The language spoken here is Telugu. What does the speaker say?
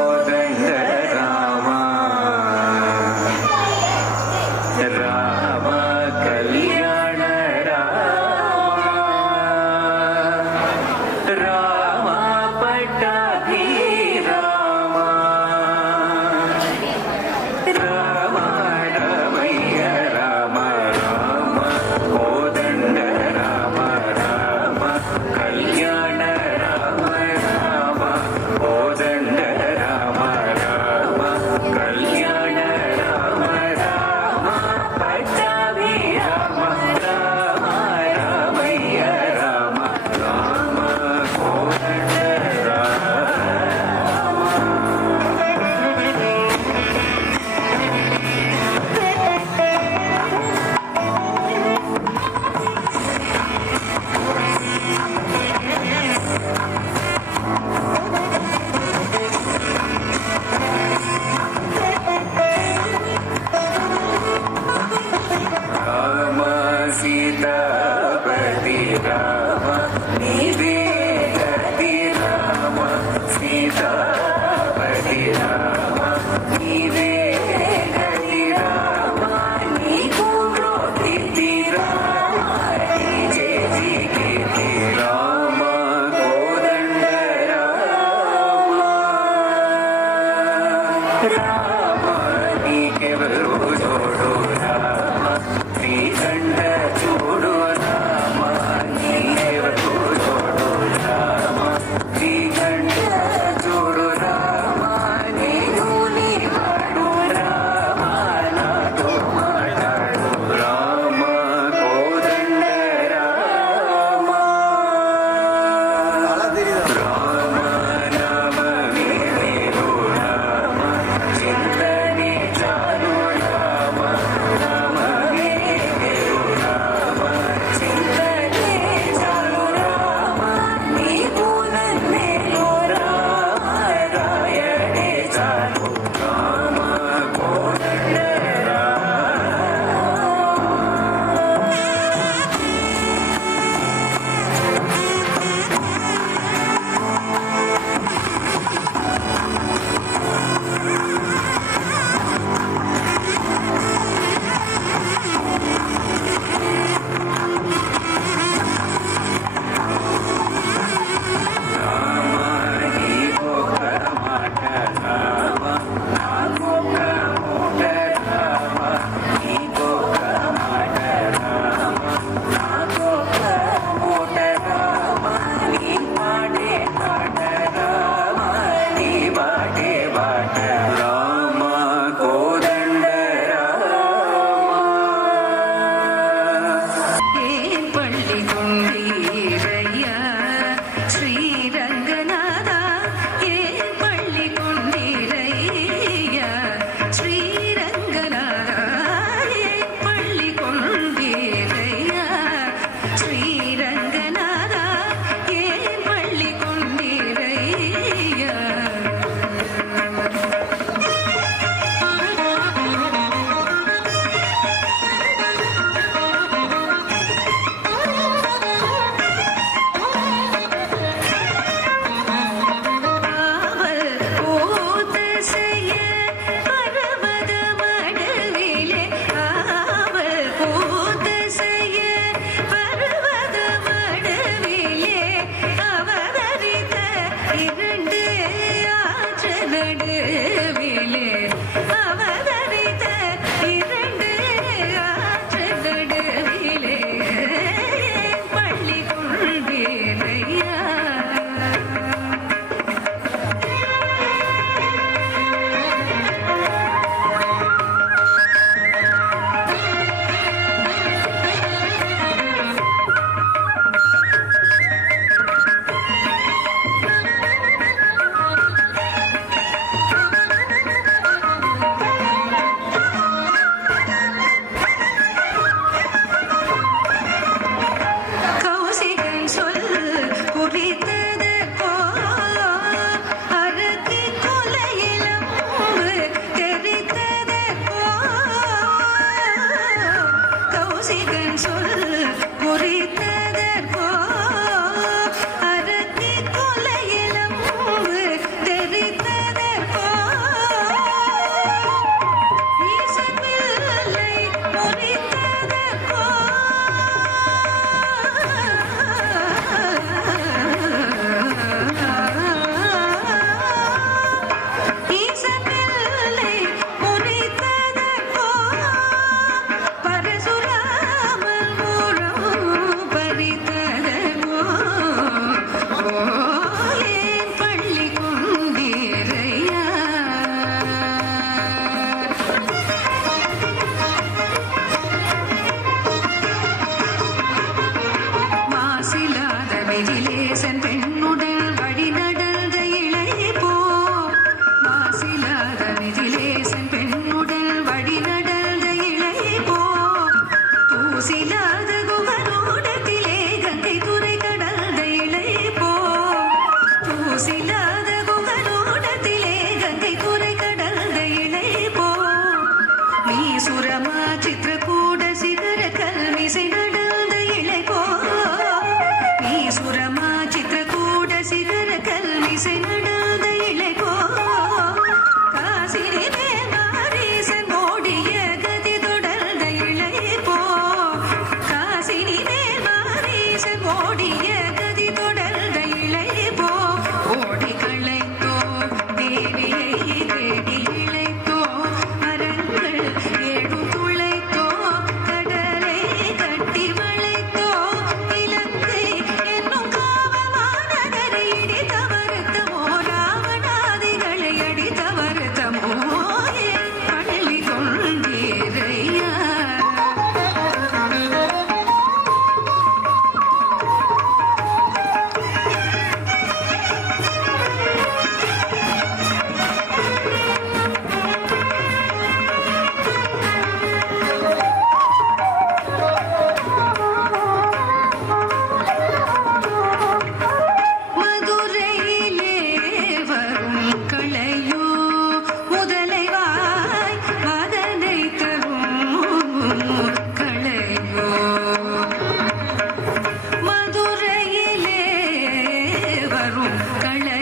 కోదండ సీతాపతి రామ నీవే గతి రామ సీతాపతి రామ నీవే గతి రామ నీకు ప్రోతిథి రామ జయ కీర్తి రామ కోదండ రామ రామ அரசில்லாத வெயிலேசன் கள